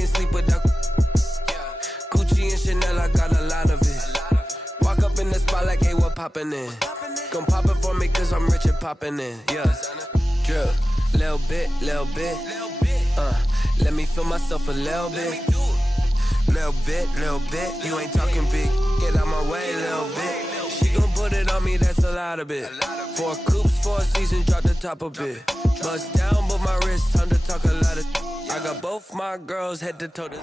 can sleep without. Gucci and Chanel, I got a lot of it. Walk up in the spot like, hey, what poppin' in? Gon' pop it for me cause I'm rich and poppin' in. Yeah, drip, little bit. Let me feel myself a little bit. Little bit. You ain't talking big. Get out my way, little bit. She gon' put it on me, that's a lot of it. 4 coops, 4 seasons, drop the top a bit. Bust down, but my wrist, time to talk a lot of. I got both my girls head to toe this.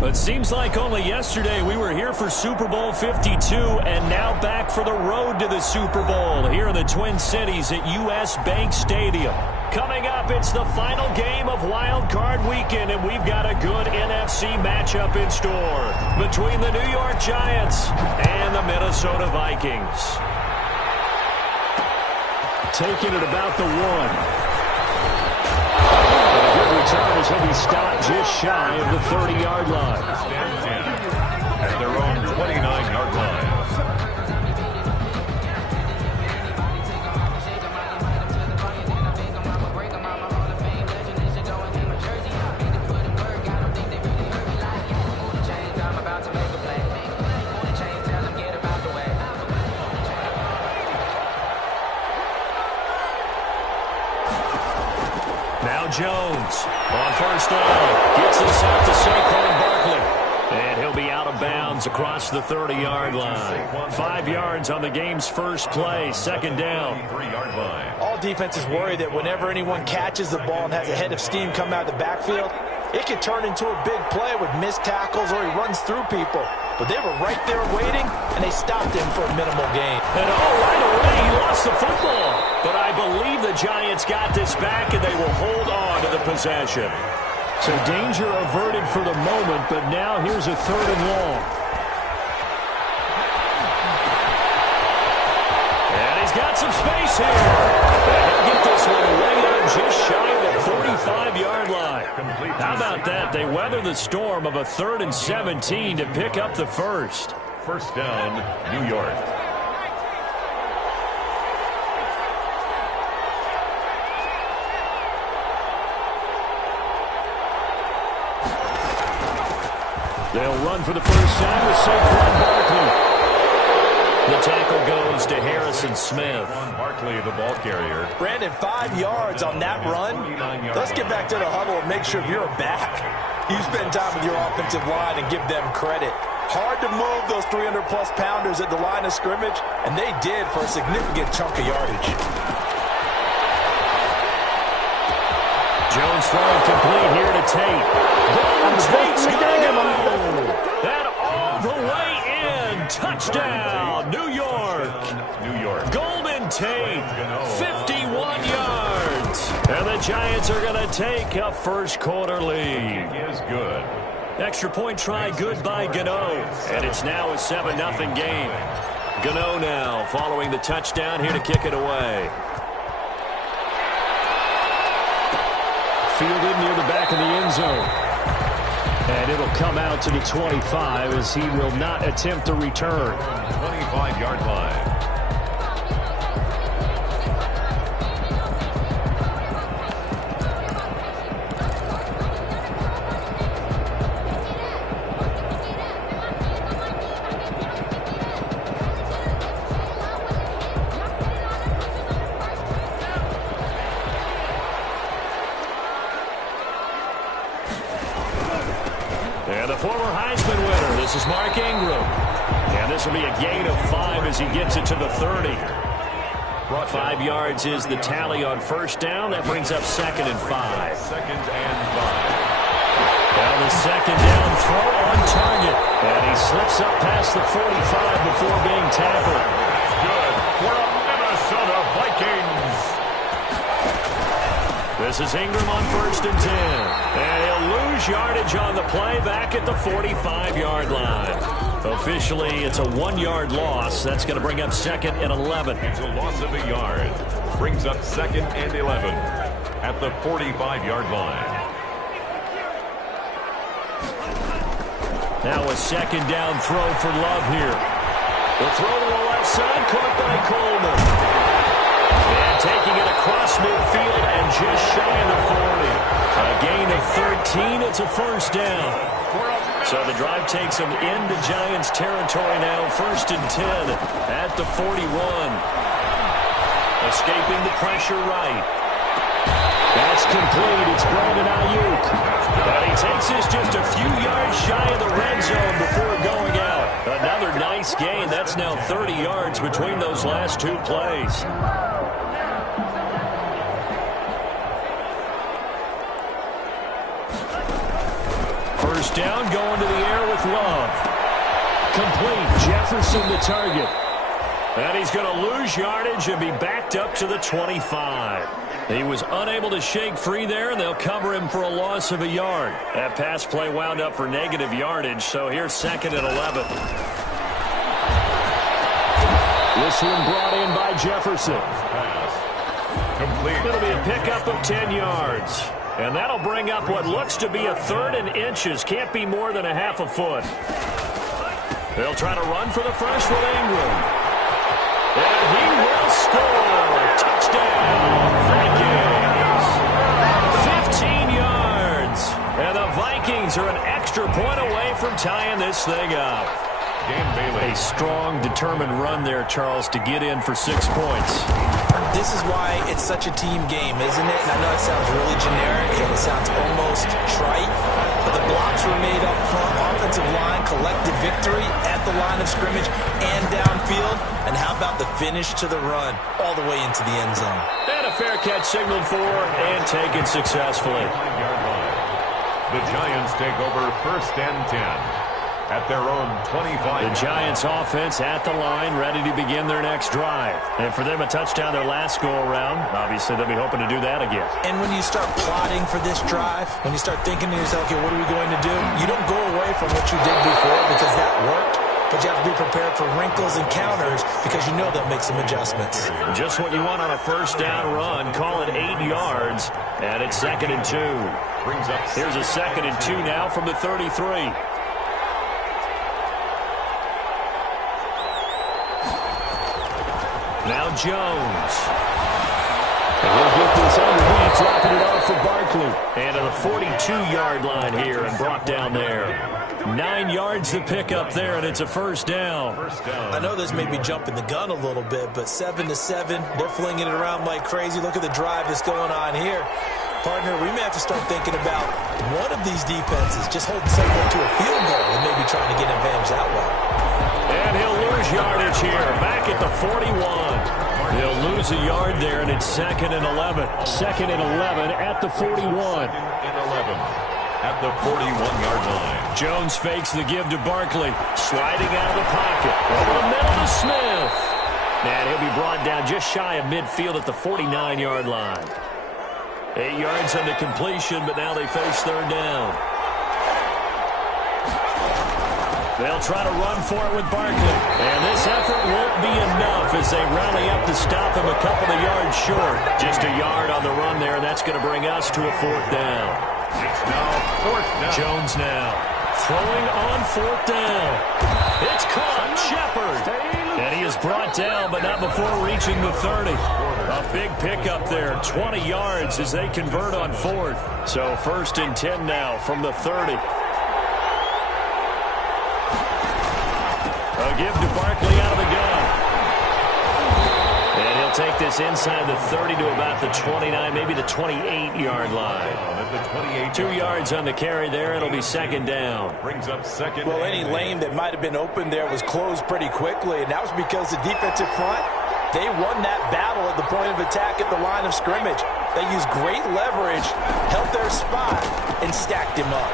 But seems like only yesterday we were here for Super Bowl 52 and now back for the road to the Super Bowl here in the Twin Cities at US Bank Stadium. Coming up, it's the final game of Wild Card Weekend, and we've got a good NFC matchup in store between the New York Giants and the Minnesota Vikings. Taking it about the 1. Return as he'll be stopped just shy of the 30-yard line. At their own 29-yard line. Jones on first down gets this out to Saquon Barkley, and he'll be out of bounds across the 30-yard line. 5 yards on the game's first play, second down. 3-yard line. All defenses worry that whenever anyone catches the ball and has a head of steam come out of the backfield, it can turn into a big play with missed tackles or he runs through people. But they were right there waiting, and they stopped him for a minimal gain. And right away, he lost the football. But I believe the Giants got this back, and they will hold on to the possession. So danger averted for the moment, but now here's a 3rd and long. And he's got some space here. And he'll get this one laid out just shy of the 45-yard line. How about that? They weather the storm of a 3rd and 17 to pick up the first. First down, New York. They'll run for the first time with Saquon Barkley. The tackle goes to Harrison Smith. Barkley, the ball carrier. Brandon, 5 yards on that run. Let's get back to the huddle and make sure you're back. You spend time with your offensive line and give them credit. Hard to move those 300-plus pounders at the line of scrimmage, and they did for a significant chunk of yardage. Jones throwing complete here to Tate. Tate's going to go. And all the way in. Touchdown, New York. Golden Tate, 51 yards. And the Giants are going to take a first quarter lead. Is good. Extra point try good by Gano. And it's now a 7-0 game. Gano now following the touchdown here to kick it away. Fielded near the back of the end zone. And it'll come out to the 25 as he will not attempt a return. 25-yard line. And the former Heisman winner, this is Mark Ingram. And this will be a gain of 5 as he gets it to the 30. 5 yards is the tally on first down. That brings up 2nd and 5. 2nd and 5. Well, the second down throw on target. And he slips up past the 45 before being tackled. That's good for a Minnesota Vikings. This is Ingram on 1st and 10. And he'll lose yardage on the play back at the 45-yard line. Officially, it's a 1-yard loss. That's going to bring up 2nd and 11. It's a loss of a yard. Brings up 2nd and 11 at the 45-yard line. Now a second down throw for Love here. The throw to the left side, caught by Coleman. And taking it across midfield and just shy of the 40. A gain 14. It's a first down. So the drive takes them into Giants territory now. 1st and 10 at the 41. Escaping the pressure right. That's complete. It's Brandon Ayuk. And he takes this just a few yards shy of the red zone before going out. Another nice gain. That's now 30 yards between those last two plays. First down, going to the air with Love. Complete. Jefferson the target. And he's going to lose yardage and be backed up to the 25. He was unable to shake free there, and they'll cover him for a loss of a yard. That pass play wound up for negative yardage, so here's 2nd and 11. This one brought in by Jefferson. Complete. It'll be a pickup of 10 yards. And that'll bring up what looks to be a 3rd and inches. Can't be more than a half a foot. They'll try to run for the first with Ingram. And he will score. Touchdown, Vikings. 15 yards. And the Vikings are an extra point away from tying this thing up. A strong, determined run there, Charles, to get in for 6 points. This is why it's such a team game, isn't it? And I know it sounds really generic and it sounds almost trite, but the blocks were made up front. Offensive line, collective victory at the line of scrimmage and downfield. And how about the finish to the run all the way into the end zone? And a fair catch signaled for and taken successfully. The Giants take over 1st and 10. At their own 25. The Giants offense at the line, ready to begin their next drive. And for them, a touchdown their last go-around. Obviously, they'll be hoping to do that again. And when you start plotting for this drive, when you start thinking to yourself, okay, what are we going to do? You don't go away from what you did before because that worked. But you have to be prepared for wrinkles and counters because you know they'll make some adjustments. Just what you want on a first down run. Call it 8 yards. And it's 2nd and 2. Here's a 2nd and 2 now from the 33. Now Jones. And he'll get this underneath, dropping it off for Barkley. And to the 42-yard line here and brought down there. 9 yards to pick up there, and it's a first down. I know this may be jumping the gun a little bit, but 7-7, they're flinging it around like crazy. Look at the drive that's going on here. Partner, we may have to start thinking about one of these defenses just holding someone to a field goal and maybe trying to get an advantage that way. And he'll lose yardage here, back at the 41. He'll lose a yard there, and it's 2nd and 11. 2nd and 11 at the 41. 2nd and 11 at the 41-yard line. Jones fakes the give to Barkley, sliding out of the pocket. Over the middle to Smith. And he'll be brought down just shy of midfield at the 49-yard line. 8 yards on the completion, but now they face 3rd down. They'll try to run for it with Barkley. And this effort won't be enough as they rally up to stop him a couple of yards short. Just a yard on the run there, and that's going to bring us to a 4th down. It's now 4th down. Jones now throwing on 4th down. It's caught. Shepard. And he is brought down, but not before reaching the 30. A big pickup there. 20 yards as they convert on 4th. So 1st and 10 now from the 30. A give to Barkley out of the gun. And he'll take this inside the 30 to about the 29, maybe the 28-yard line. 2 yards on the carry there. It'll be 2nd down. Brings up 2nd. Well, any lane that might have been open there was closed pretty quickly, and that was because the defensive front, they won that battle at the point of attack at the line of scrimmage. They used great leverage, held their spot, and stacked him up.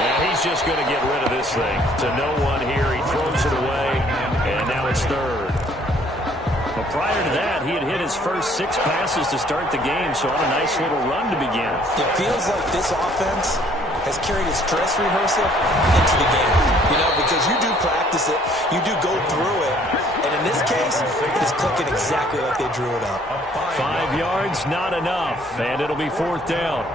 And he's just going to get rid of this thing. To no one here. He throws it away, and now it's 3rd. But prior to that, he had hit his first 6 passes to start the game, so on a nice little run to begin. It feels like this offense has carried its dress rehearsal into the game. You know, because you do practice it, you do go through it, and in this case, it is clicking exactly like they drew it up. 5 yards, not enough, and it'll be 4th down.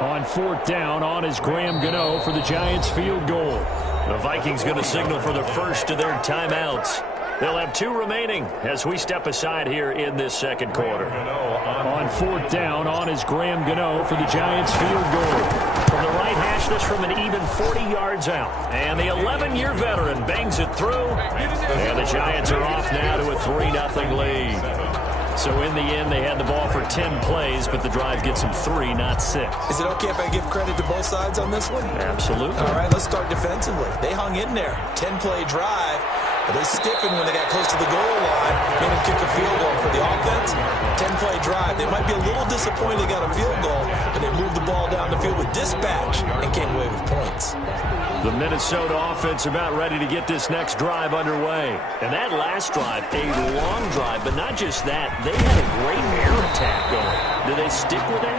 On 4th down, on is Graham Gano for the Giants field goal. The Vikings going to signal for the first of their timeouts. They'll have 2 remaining as we step aside here in this second quarter. On 4th down, on is Graham Gano for the Giants field goal. From the right hash, this from an even 40 yards out. And the 11-year veteran bangs it through. And the Giants are off now to a 3-0 lead. So in the end, they had the ball for 10 plays, but the drive gets them 3, not 6. Is it okay if I give credit to both sides on this one? Absolutely. All right, let's start defensively. They hung in there. 10-play drive, but they stiffened when they got close to the goal line, made them kick a field goal. For the offense, 10-play drive. They might be a little disappointed they got a field goal, but they moved the ball down the field with dispatch and came away with points. The Minnesota offense about ready to get this next drive underway. And that last drive, a long drive, but not just that. They had a great air attack going. Do they stick with it?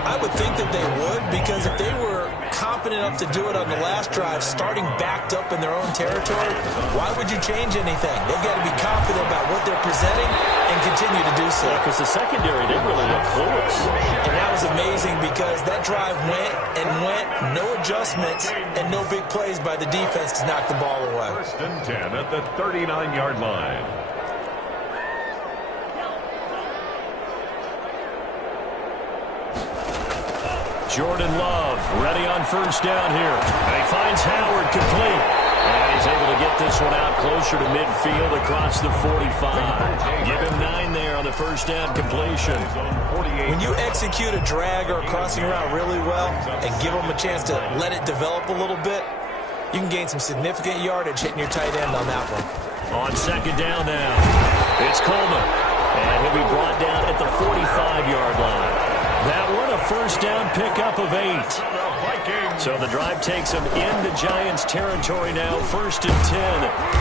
I would think that they would, because if they were confident enough to do it on the last drive, starting backed up in their own territory, why would you change anything? They've got to be confident about what they're presenting and continue to do so. Because the secondary, they really look clueless. And that was amazing because that drive went and went, no adjustments, and no big plays by the defense to knock the ball away. 1st and 10 at the 39-yard line. Jordan Love ready on 1st down here. And he finds Howard complete. And he's able to get this one out closer to midfield across the 45. Give him 9 there on the 1st down completion. When you execute a drag or a crossing route really well and give them a chance to let it develop a little bit, you can gain some significant yardage hitting your tight end on that one. On 2nd down now, it's Coleman. And he'll be brought down at the 45-yard line. That one, a 1st down pickup of 8. So the drive takes them into Giants territory now, 1st and 10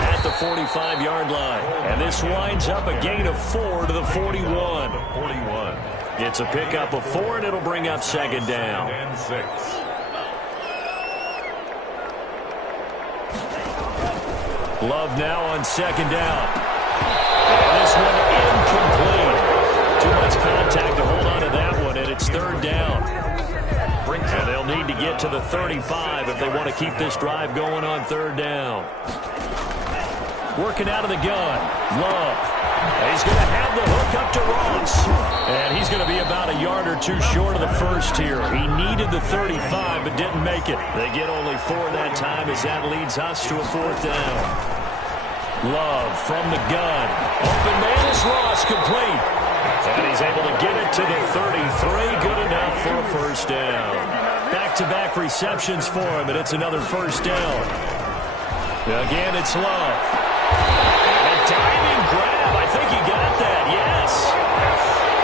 at the 45-yard line. And this winds up a gain of 4 to the 41. It's a pickup of 4, and it'll bring up 2nd down. And 6. Love now on 2nd down. And this one incomplete. Too much contact to hold on to that one, and it's 3rd down. And they'll need to get to the 35 if they want to keep this drive going on 3rd down. Working out of the gun, Love. He's going to have the hook up to Ross. And he's going to be about a yard or 2 short of the first here. He needed the 35 but didn't make it. They get only 4 that time as that leads us to a 4th down. Love from the gun. Open man is Ross, complete. And he's able to get it to the 33. Good enough for a 1st down. Back-to-back receptions for him, and it's another 1st down. Again, it's Love. A diving grab. I think he got that, yes.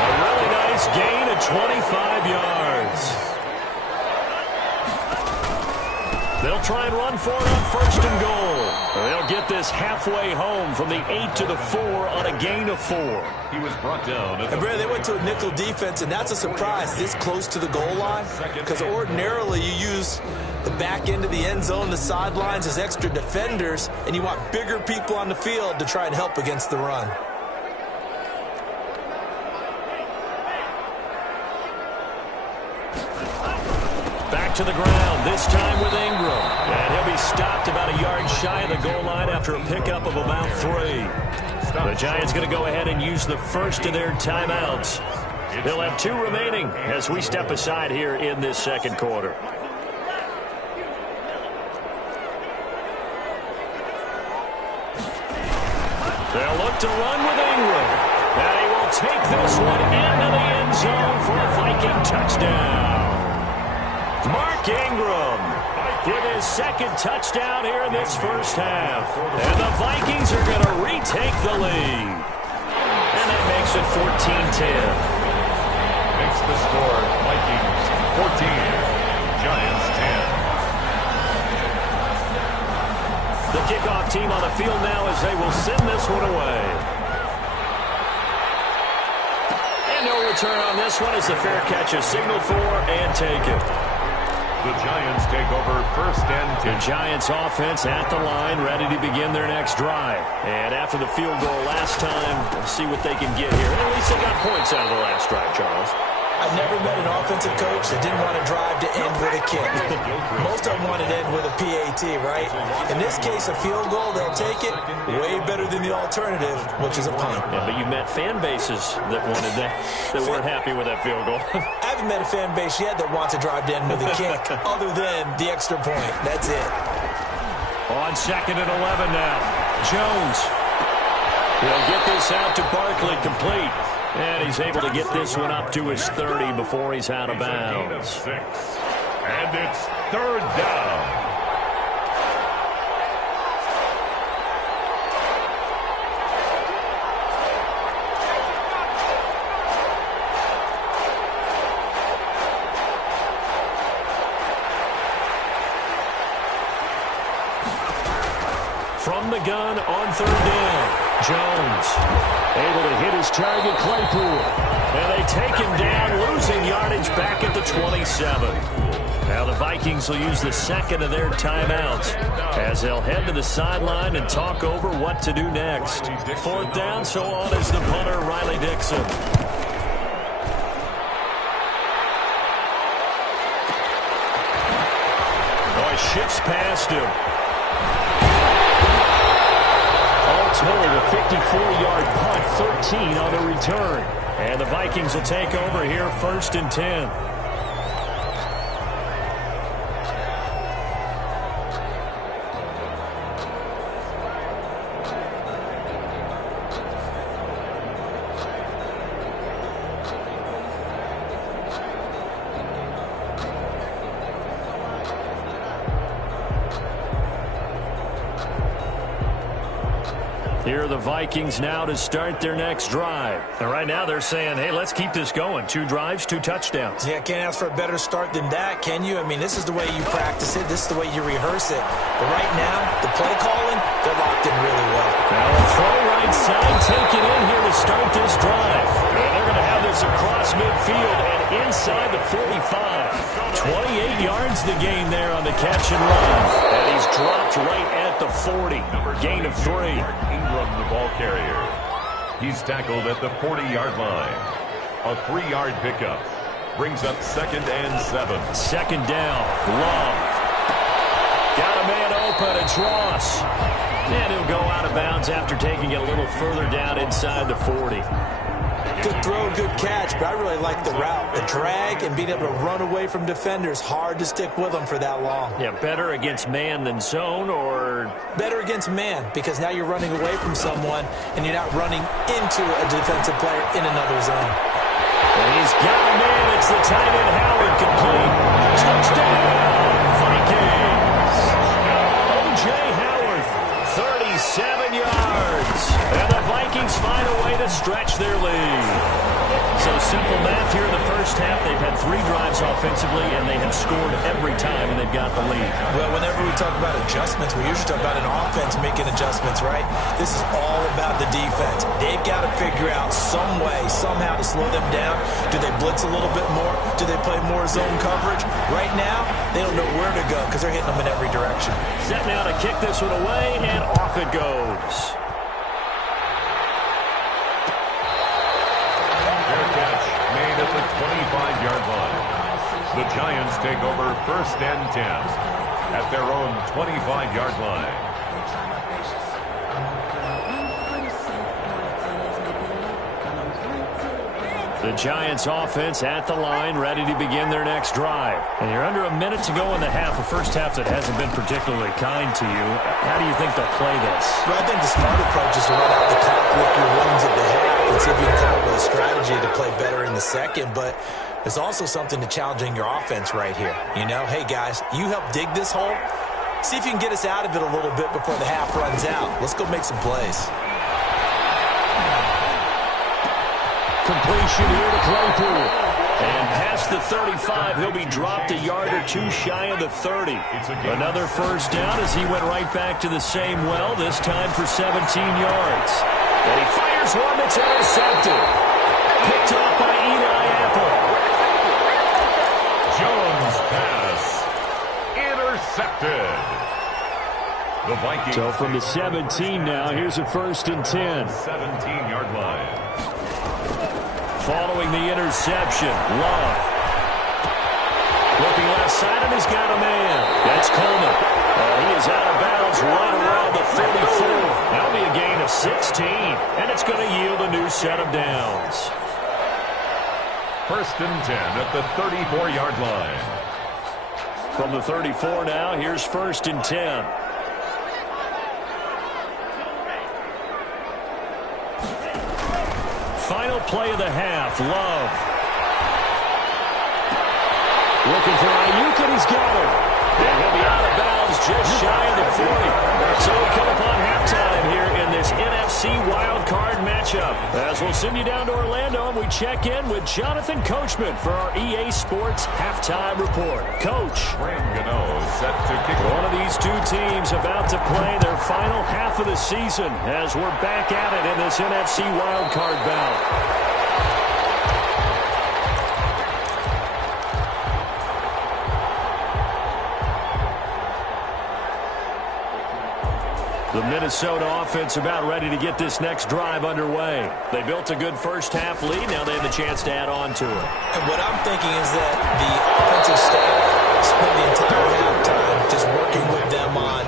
A really nice gain of 25 yards. They'll try and run for it on 1st and goal. They'll get this halfway home from the 8 to the 4 on a gain of 4. He was brought down. And Brad, they went to a nickel defense, and that's a surprise this close to the goal line, because ordinarily you use the back end of the end zone, the sidelines as extra defenders, and you want bigger people on the field to try and help against the run. Back to the ground, this time with Ingram. And he'll be stopped about a yard shy of the goal line after a pickup of about 3. The Giants going to go ahead and use the first of their timeouts. They'll have 2 remaining as we step aside here in this second quarter. They'll look to run with Ingram. And he will take this one into the end zone for a Viking touchdown. Mark Ingram with his 2nd touchdown here in this first half. And the Vikings are going to retake the lead. And that makes it 14-10. Makes the score Vikings 14, Giants 10. The kickoff team on the field now as they will send this one away. And no return on this one as the fair catch is signaled for and taken. The Giants take over 1st and 10. The Giants offense at the line, ready to begin their next drive. And after the field goal last time, we'll see what they can get here. At least they got points out of the last drive, Charles. I I've never met an offensive coach that didn't want to drive to end with a kick. Most of them want to end with a PAT, right? In this case, a field goal, they'll take it. Way better than the alternative, which is a punt. Yeah, but you met fan bases that wanted that weren't happy with that field goal. I haven't met a fan base yet that wants to drive to end with a kick other than the extra point. That's it. On 2nd and 11 now. Jones. He'll get this out to Barkley, complete. And he's able to get this one up to his 30 before he's out of bounds. And it's 3rd down. From the gun on 3rd down. Jones able to hit his target, Claypool. And they take him down, losing yardage back at the 27. Now the Vikings will use the second of their timeouts as they'll head to the sideline and talk over what to do next. 4th down, so on is the punter, Riley Dixon. Oh, he shifts past him. Total a 54-yard punt, 13 on the return. And the Vikings will take over here 1st and 10. Here are the Vikings now to start their next drive. And right now they're saying, hey, let's keep this going. 2 drives, 2 touchdowns. Yeah, can't ask for a better start than that, can you? I mean, this is the way you practice it. This is the way you rehearse it. But right now, the play calling, they're locked in really well. Now a throw right side, taken in here to start this drive. And they're going to have this across midfield and inside the 45. 28 yards the gain there on the catch and run. And he's dropped right at the 40. Gain of 3. Ingram, the ball carrier. He's tackled at the 40-yard line. A 3-yard pickup brings up 2nd and 7. 2nd down. Love. Got a man open. It's Ross. And he'll go out of bounds after taking it a little further down inside the 40. Good throw, good catch, but I really like the route. The drag and being able to run away from defenders, hard to stick with them for that long. Yeah, better against man than zone, or? Better against man, because now you're running away from someone and you're not running into a defensive player in another zone. And he's got a man. It's the tight end, Howard, complete. Touchdown, Vikings. O.J. Howard, 37 yards. And the Vikings find a way to stretch their lead. So simple math here in the first half. They've had 3 drives offensively, and they have scored every time, and they've got the lead. Well, whenever we talk about adjustments, we usually talk about an offense making adjustments, right? This is all about the defense. They've got to figure out some way, somehow to slow them down. Do they blitz a little bit more? Do they play more zone coverage? Right now, they don't know where to go because they're hitting them in every direction. Set now to kick this one away, and off it goes. Made at the 25-yard line. The Giants take over 1st and 10 at their own 25-yard line. The Giants offense at the line, ready to begin their next drive. And you're under a minute to go in the half, a first half that hasn't been particularly kind to you. How do you think they'll play this? Well, I think the smart approach is to run out the clock, lick your wounds at the half, and see if you can come up with a strategy to play better in the second. But there's also something to challenging your offense right here. You know, hey, guys, you help dig this hole. See if you can get us out of it a little bit before the half runs out. Let's go make some plays. Completion here to Claypool. And past the 35, he'll be dropped a yard or 2 shy of the 30. Another first down as he went right back to the same well, this time for 17 yards. And he fires one that's intercepted. Picked off by Eli Apple. Jones pass. Intercepted. The Vikings. So from the 17 now, here's a 1st and 10. 17-yard line. Following the interception, Love. Looking left side, and he's got a man. That's Coleman. He is out of bounds right around the 34. That'll be a gain of 16, and it's going to yield a new set of downs. 1st and 10 at the 34-yard line. From the 34 now, here's 1st and 10. Final play of the half, Love. Looking for Ayuk, and he's got him. And he'll be out of bounds just shy of the 40. So we come upon halftime here in this NFC wildcard matchup. As we'll send you down to Orlando, and we check in with Jonathan Coachman for our EA Sports Halftime Report. Coach. Set to kick. One of these two teams about to play their final half of the season as we're back at it in this NFC wildcard bout. The Minnesota offense about ready to get this next drive underway. They built a good first half lead. Now they have the chance to add on to it. And what I'm thinking is that the offensive staff spent the entire halftime just working with them on,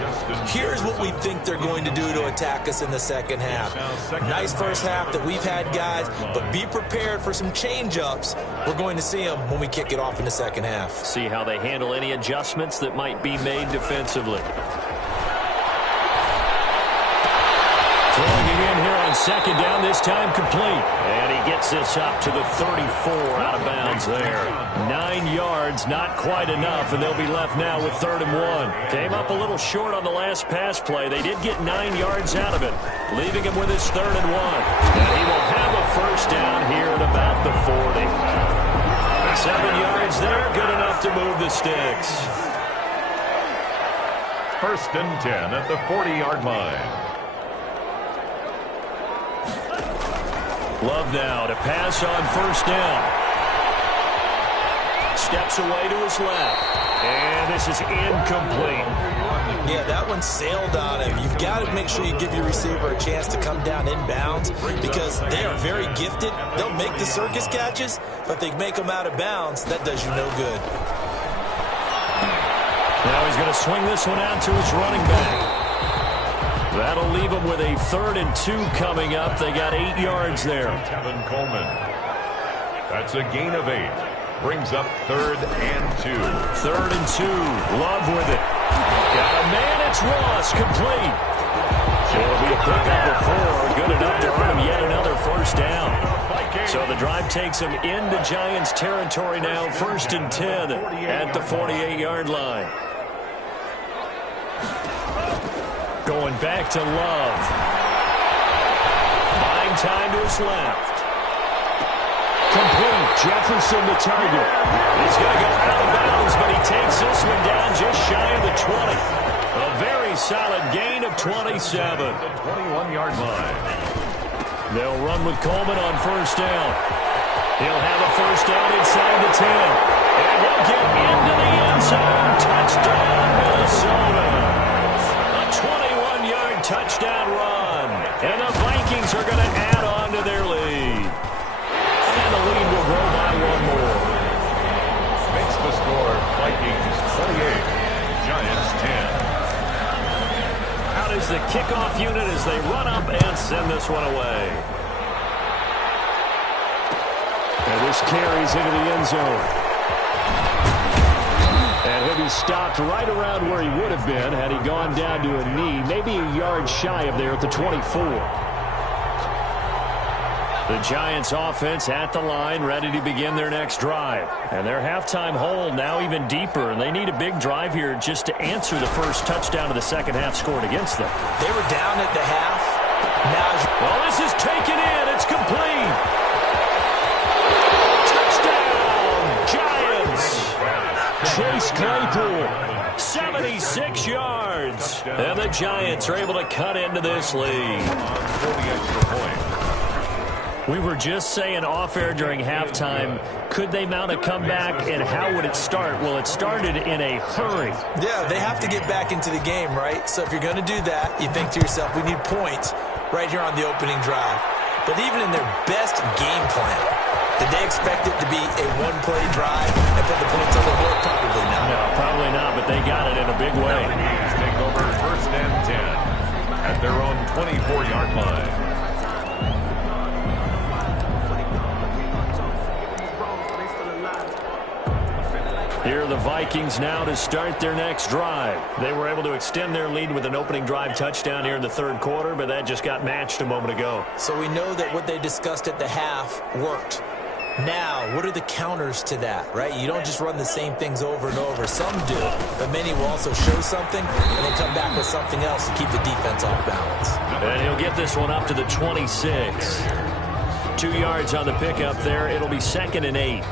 here's what we think they're going to do to attack us in the second half. Nice first half that we've had, guys, but be prepared for some change-ups. We're going to see them when we kick it off in the second half. See how they handle any adjustments that might be made defensively. Throwing it in here on second down, this time complete. And he gets this up to the 34, out of bounds there. 9 yards, not quite enough, and they'll be left now with 3rd and 1. Came up a little short on the last pass play. They did get 9 yards out of it, leaving him with his 3rd and 1. And he will have a first down here at about the 40. 7 yards there, good enough to move the sticks. 1st and 10 at the 40-yard line. Love now to pass on first down. Steps away to his left. And this is incomplete. Yeah, that one sailed on him. You've got to make sure you give your receiver a chance to come down inbounds because they are very gifted. They'll make the circus catches, but if they make them out of bounds, that does you no good. Now he's going to swing this one out to his running back. That'll leave them with a 3rd and 2 coming up. They got 8 yards there. Kevin Coleman. That's a gain of 8. Brings up 3rd and 2. 3rd and 2. Love with it. Got a man. It's Ross. Complete. It'll be a pickup of 4. Good enough to earn him yet another first down. So the drive takes him into Giants territory now. 1st and 10 at the 48-yard line. Going back to Love. Buying time to his left. Complete. Jefferson the target. He's going to go out of bounds, but he takes this one down just shy of the 20. A very solid gain of 27. The 21-yard line. They'll run with Coleman on first down. He'll have a first down inside the 10. And he'll get into the end zone. Touchdown, Minnesota. A 21-yard touchdown run. And the Vikings are going to add on to their lead. And the lead will grow by 1 more. Makes the score Vikings 28, Giants 10. Out is the kickoff unit as they run up and send this one away. And this carries into the end zone. And he'll be stopped right around where he would have been had he gone down to a knee, maybe a yard shy of there at the 24. The Giants offense at the line, ready to begin their next drive. And their halftime hole now even deeper, and they need a big drive here just to answer the first touchdown of the second half scored against them. They were down at the half. Now, well, this is taken in. It's complete. Touchdown, Giants. Chase Claypool, 76 yards. And the Giants are able to cut into this lead. For the extra point. We were just saying off-air during halftime, could they mount a comeback, and how would it start? Well, it started in a hurry. Yeah, they have to get back into the game, right? So if you're going to do that, you think to yourself, we need points right here on the opening drive. But even in their best game plan, Did they expect it to be a one-play drive and put the points on the board? Probably not. No, probably not, but they got it in a big way. The Vikings take over 1st and 10 at their own 24-yard line. Here are the Vikings now to start their next drive. They were able to extend their lead with an opening drive touchdown here in the 3rd quarter, but that just got matched a moment ago. So we know that what they discussed at the half worked. Now, what are the counters to that, right? You don't just run the same things over and over. Some do, but many will also show something and then come back with something else to keep the defense off balance. And he'll get this one up to the 26. 2 yards on the pickup there. It'll be 2nd and 8.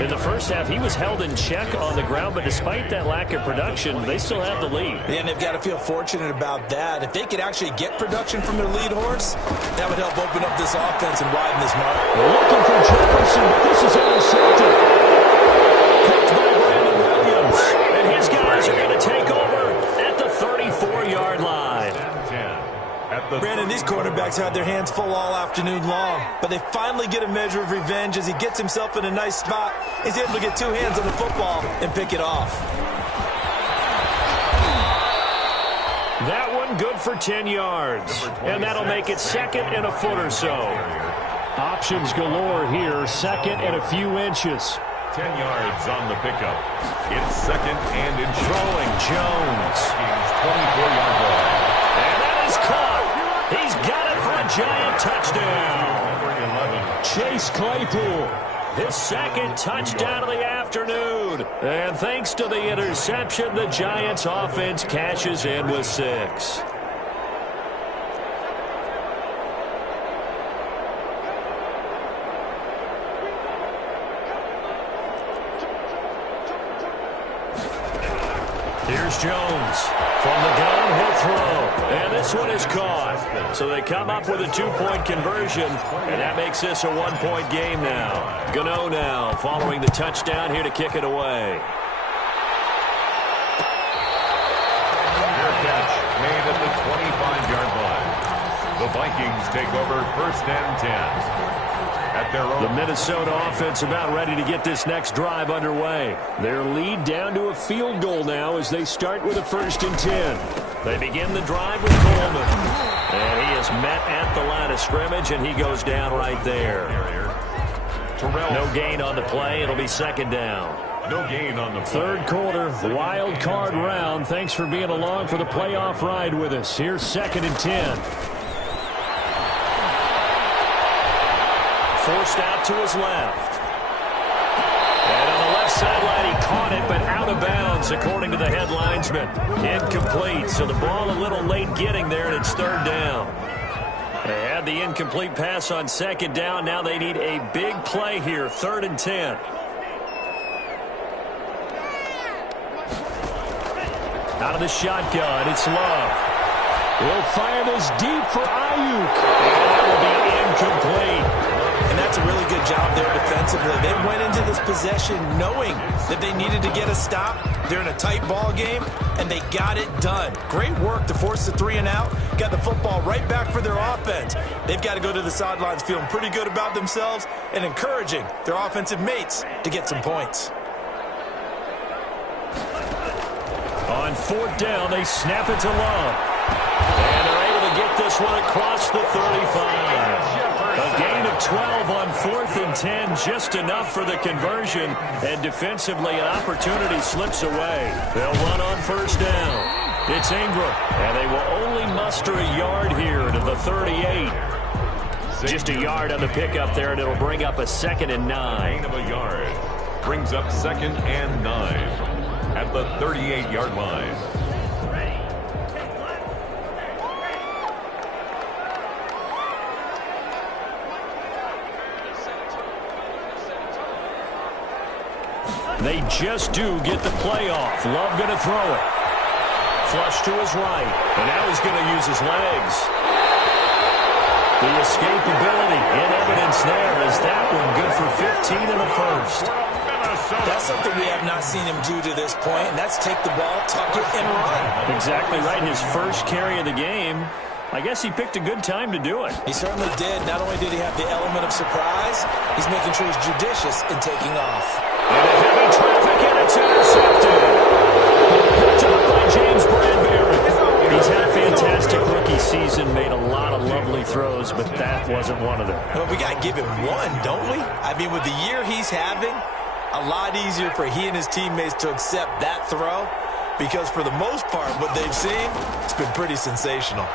In the first half, he was held in check on the ground, but despite that lack of production, they still have the lead. And they've got to feel fortunate about that. If they could actually get production from their lead horse, that would help open up this offense and widen this mark. Looking for Jefferson, but this is intercepted. Caught by Brandon Williams. And his guys are going to take over at the 34-yard line. Brandon, these quarterbacks had their hands full all afternoon long, but they finally get a measure of revenge as he gets himself in a nice spot. He's able to get 2 hands on the football and pick it off. That one good for 10 yards, and that'll make it 2nd and a foot or so. Options galore here, 2nd and a few inches. 10 yards on the pickup. It's 2nd and in throwing Jones. 24-yard line. And that is caught. He's got it for a giant touchdown. Chase Claypool, his 2nd touchdown of the afternoon. And thanks to the interception, the Giants offense cashes in with 6. Here's Jones. From the gun, he'll throw. And this one is caught. So they come up with a 2-point conversion, and that makes this a 1-point game now. Gano now following the touchdown here to kick it away. Fair catch made at the 25-yard line. The Vikings take over 1st and 10. At their own. The Minnesota offense about ready to get this next drive underway. Their lead down to a field goal now as they start with a 1st and 10. They begin the drive with Coleman. And he is met at the line of scrimmage, and he goes down right there. No gain on the play. It'll be 2nd down. No gain on the play. 3rd quarter, wild card round. Thanks for being along for the playoff ride with us. Here's 2nd and 10. Forced out to his left. And on the left sideline, he caught it, but out of bounds, according to the head linesman. Incomplete, so the ball a little late getting there, and it's 3rd down. They had the incomplete pass on 2nd down. Now they need a big play here, 3rd and 10. Out of the shotgun, it's Love. He'll fire this deep for Ayuk. And that will be incomplete. And that's a really good job there defensively. They went into this possession knowing that they needed to get a stop. They're in a tight ball game, and they got it done. Great work to force the 3 and out. Got the football right back for their offense. They've got to go to the sidelines feeling pretty good about themselves and encouraging their offensive mates to get some points. On 4th down, they snap it to Love. And they're able to get this one across the 35. A gain of 12 on 4th and 10, just enough for the conversion. And defensively, an opportunity slips away. They'll run on 1st down. It's Ingram, and they will only muster a yard here to the 38. Just a yard on the pickup there, and it'll bring up a 2nd and 9. Gain of a yard brings up 2nd and 9 at the 38-yard line. They just do get the play off. Love going to throw it. Flush to his right. And now he's going to use his legs. The escapability in evidence there is that one good for 15 in the 1st. That's something we have not seen him do to this point, and that's take the ball, tuck it, and run. Exactly right. His first carry of the game. I guess he picked a good time to do it. He certainly did. Not only did he have the element of surprise, he's making sure he's judicious in taking off. Into heavy traffic, and it's intercepted. Picked up by James Bradbury. He's had a fantastic rookie season, made a lot of lovely throws, but that wasn't one of them. Well, we got to give him one, don't we? I mean, with the year he's having, a lot easier for he and his teammates to accept that throw, because for the most part, what they've seen, it's been pretty sensational.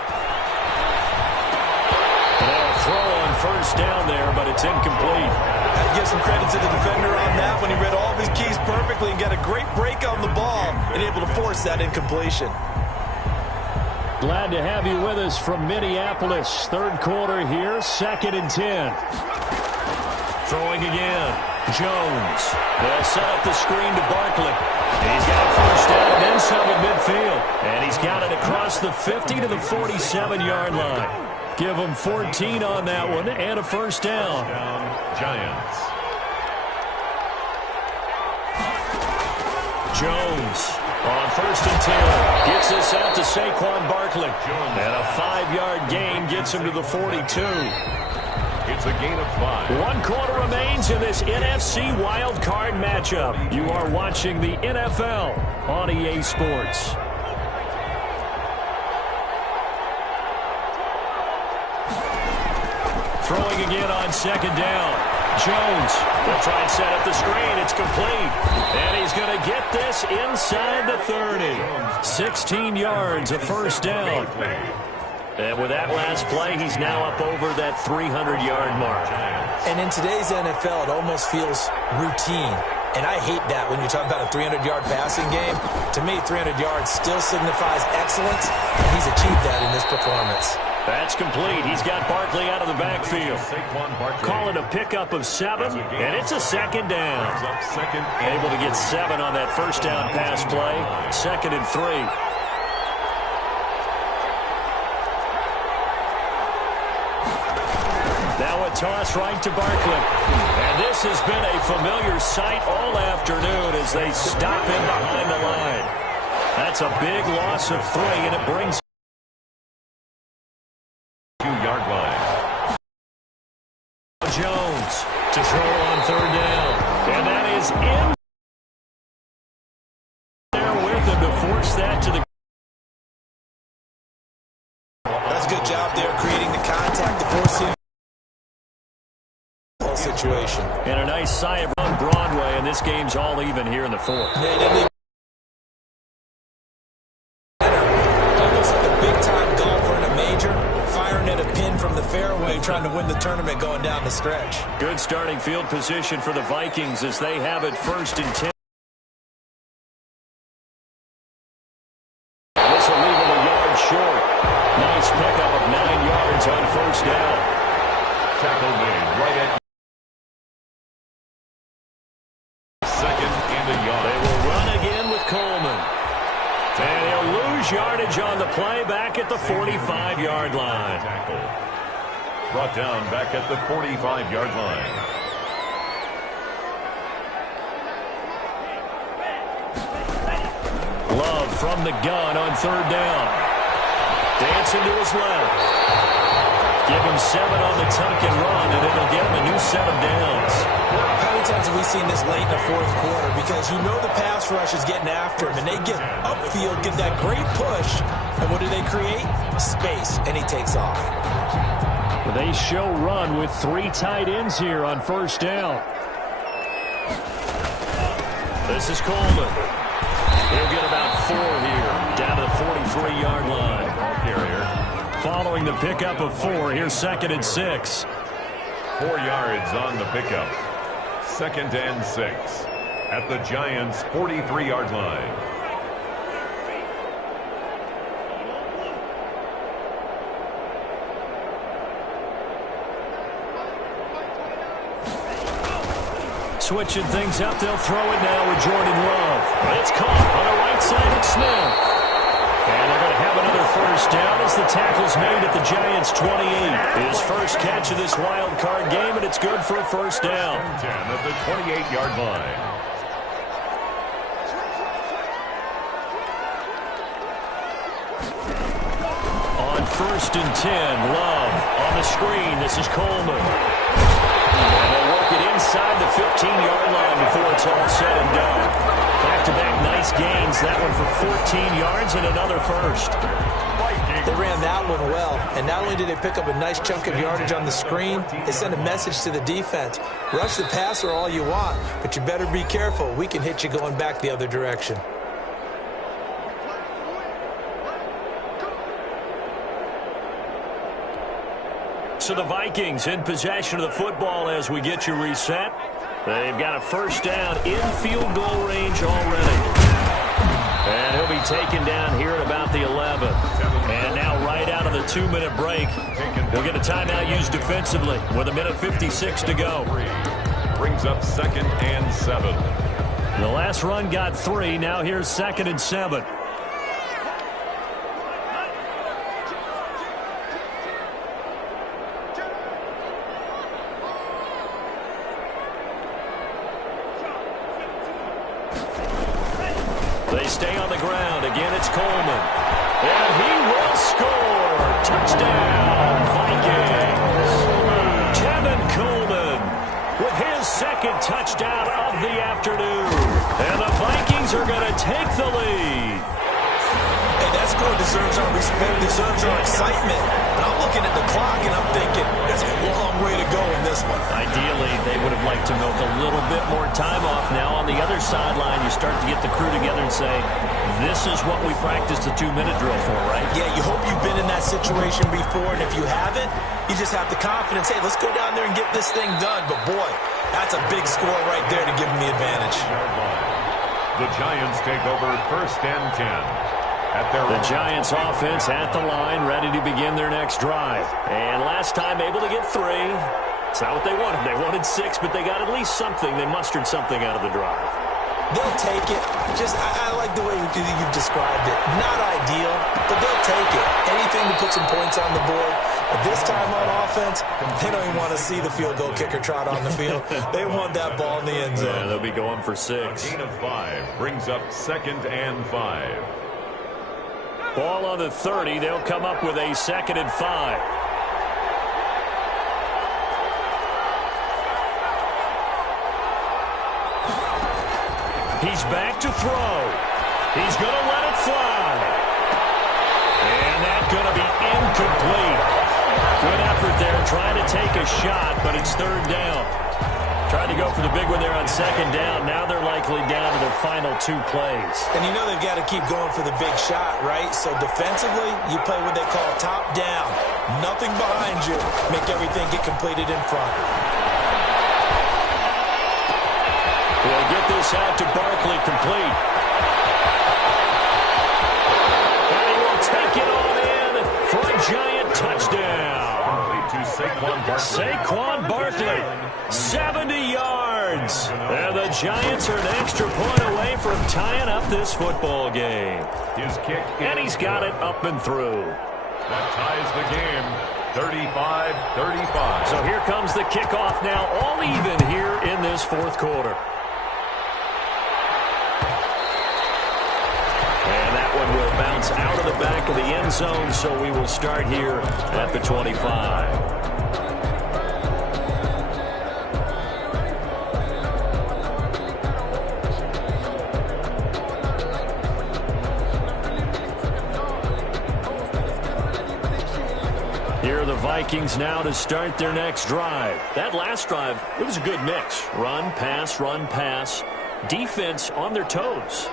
Throw on first down there, but it's incomplete. I'd give some credit to the defender on that when he read all of his keys perfectly and got a great break on the ball and able to force that incompletion. Glad to have you with us from Minneapolis. Third quarter here, 2nd and 10. Throwing again. Jones. They'll set up the screen to Barkley. He's got a first down and then some at midfield. And he's got it across the 50 to the 47-yard line. Give him 14 on that one and a first down. Giants. Jones on 1st and 10. Gets this out to Saquon Barkley. And a 5-yard gain gets him to the 42. It's a gain of 5. 1 quarter remains in this NFC wild card matchup. You are watching the NFL on EA Sports. Throwing again on 2nd down. Jones will try and set up the screen. It's complete. And he's going to get this inside the 30. 16 yards, a first down. And with that last play, he's now up over that 300-yard mark. And in today's NFL, it almost feels routine. And I hate that when you talk about a 300-yard passing game. To me, 300 yards still signifies excellence, and he's achieved that in this performance. That's complete. He's got Barkley out of the backfield. Call it a pickup of 7, and it's a 2nd down. Able to get 7 on that first down pass play. 2nd and 3. Now a toss right to Barkley. And this has been a familiar sight all afternoon as they stop him behind the line. That's a big loss of 3, and it brings 2-yard line. Jones to throw on 3rd down. And that is in there with him to force that to the... That's a good job there, creating the contact, the forcing situation. And a nice sigh of on Broadway, and this game's all even here in the 4th. They didn't even... Almost like a big-time golfer in a major, firing at a pin from the fairway, trying to win the tournament going down the stretch. Good starting field position for the Vikings as they have it 1st and 10. This will leave him a yard short. Nice pickup of 9 yards on 1st down. Tackle made right at 2nd and a yard. They will run again with Coleman. And he'll lose yardage on the play back at the 45-yard line. Tackle. Brought down back at the 45-yard line. Love from the gun on 3rd down. Dancing to his left. Give him 7 on the tuck and run, and it'll get him a new set of downs. How many times have we seen this late in the 4th quarter? Because you know the pass rush is getting after him, and they get upfield, get that great push. And what do they create? Space, and he takes off. They show run with 3 tight ends here on 1st down. This is Coleman. He'll get about 4 here, down to the 43-yard line. Ball carrier. Following the pickup of 4, here's 2nd and 6. 4 yards on the pickup. 2nd and 6 at the Giants' 43-yard line. Switching things up, they'll throw it now with Jordan Love. It's caught on the right side of Smith. And they're going to have another first down as the tackle's made at the Giants' 28. His first catch of this wild card game, and it's good for a first down. 10 at the 28-yard line. On first and 10. Love on the screen. This is Coleman. And they'll work it inside the 15-yard line before it's all said and done. Back-to-back nice gains. That one for 14 yards and another first. They ran that one well, and not only did they pick up a nice chunk of yardage on the screen, they sent a message to the defense. Rush the passer all you want, but you better be careful. We can hit you going back the other direction. So the Vikings in possession of the football as we get you reset. They've got a first down in field goal range already. And he'll be taken down here at about the 11. And now right out of the 2-minute break, we'll get a timeout used defensively with 1:56 to go. Brings up 2nd and 7. The last run got 3. Now here's 2nd and 7. They stay on the ground. Again, it's Coleman. And he will score. Touchdown, Vikings. Kevin Coleman with his second touchdown of the afternoon. And the Vikings are going to take the lead. Hey, that score deserves our respect, deserves our excitement. But I'm looking at the clock, and I'm thinking, that's a long way to go in this one. Ideally, they would have liked to milk a little bit more time off. Now on the other sideline, you start to get the crew together and say, this is what we practiced the 2-minute drill for, right? Yeah, you hope you've been in that situation before, and if you haven't, you just have the confidence, hey, let's go down there and get this thing done. But, boy, that's a big score right there to give them the advantage. The Giants take over 1st and 10. The Giants offense at the line, ready to begin their next drive. And last time able to get 3. It's not what they wanted. They wanted 6, but they got at least something. They mustered something out of the drive. They'll take it. I like the way you've described it. Not ideal, but they'll take it. Anything to put some points on the board. But this time on offense, they don't even want to see the field goal kicker trot on the field. They want that ball in the end zone. Yeah, they'll be going for 6. A gain of 5 brings up 2nd and 5. Ball on the 30. They'll come up with a 2nd and 5. He's back to throw. He's going to let it fly. And that's going to be incomplete. Good effort there trying to take a shot, but it's 3rd down. Tried to go for the big one there on 2nd down. Now they're likely down to their final 2 plays. And you know they've got to keep going for the big shot, right? So defensively, you play what they call top down. Nothing behind you. Make everything get completed in front. We'll get this out to Barkley complete. And he will take it on in for a giant touchdown. To Saquon Barkley, 70 yards. And the Giants are an extra point away from tying up this football game. His kick. And he's got it up and through. That ties the game, 35-35. So here comes the kickoff now, all even here in this 4th quarter. And that one will bounce out of the back of the end zone, so we will start here at the 25. Here are the Vikings now to start their next drive. That last drive, it was a good mix. Run, pass, defense on their toes.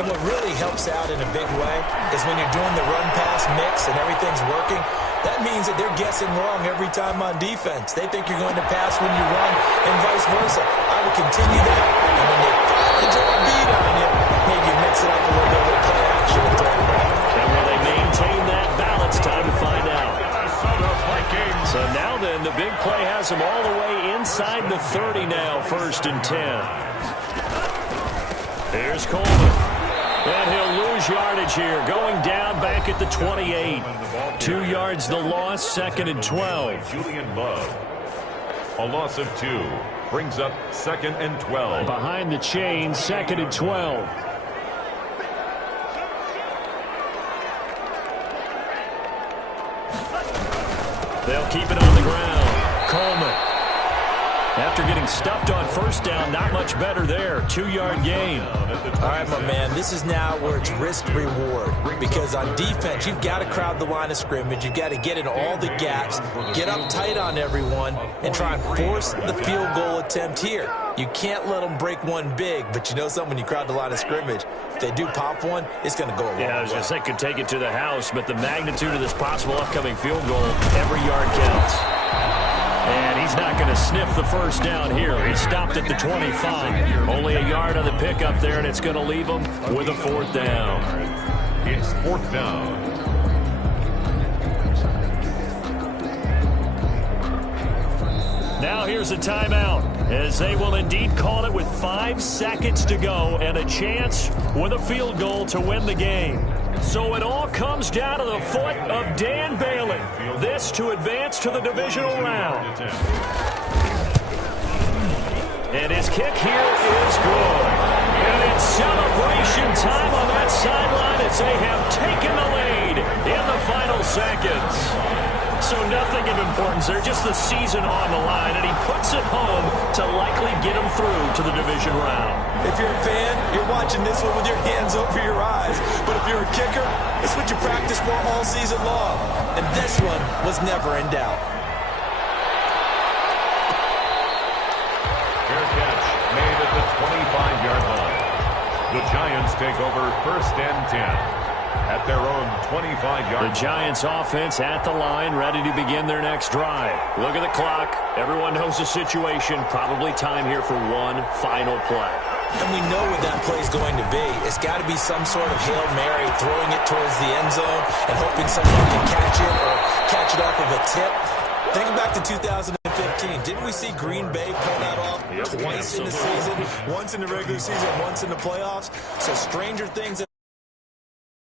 And what really helps out in a big way is when you're doing the run-pass mix and everything's working, that means that they're guessing wrong every time on defense. They think you're going to pass when you run and vice versa. I would continue that. And when they finally draw a beat on you, maybe you mix it up a little bit with play action and throw it back. And will they maintain that balance? Time to find out. So now then, the big play has them all the way inside the 30 now, 1st and 10. Here's Coleman. And he'll lose yardage here, going down back at the 28. 2 yards the loss, 2nd and 12. Julian Love. A loss of 2 brings up 2nd and 12. Behind the chain, 2nd and 12. They'll keep it on the ground. Coleman. After getting stuffed on first down, not much better there. 2-yard gain. All right, my man, this is now where it's risk-reward. Because on defense, you've got to crowd the line of scrimmage. You've got to get in all the gaps, get up tight on everyone, and try and force the field goal attempt here. You can't let them break one big, but you know something, when you crowd the line of scrimmage, if they do pop one, it's going to go a long way. Yeah, I was going to say, could take it to the house, but the magnitude of this possible upcoming field goal, every yard counts. And he's not going to sniff the first down here. He stopped at the 25. Only a yard on the pickup there, and it's going to leave him with a 4th down. It's 4th down. Now here's a timeout, as they will indeed call it with 5 seconds to go and a chance with a field goal to win the game. So it all comes down to the foot of Dan Bailey. This to advance to the divisional round. And his kick here is good. And it's celebration time on that sideline as they have taken the lead in the final seconds. So nothing of importance there, just the season on the line, and he puts it home to likely get him through to the division round. If you're a fan, you're watching this one with your hands over your eyes. But if you're a kicker, it's what you practice for all season long. And this one was never in doubt. Fair catch made at the 25-yard line. The Giants take over 1st and 10. At their own 25-yard line. The Giants offense at the line, ready to begin their next drive. Look at the clock. Everyone knows the situation. Probably time here for one final play. And we know what that play is going to be. It's got to be some sort of Hail Mary, throwing it towards the end zone and hoping someone can catch it or catch it off of a tip. Think back to 2015. Didn't we see Green Bay pull that off twice in the season? Once in the regular season, once in the playoffs. So stranger things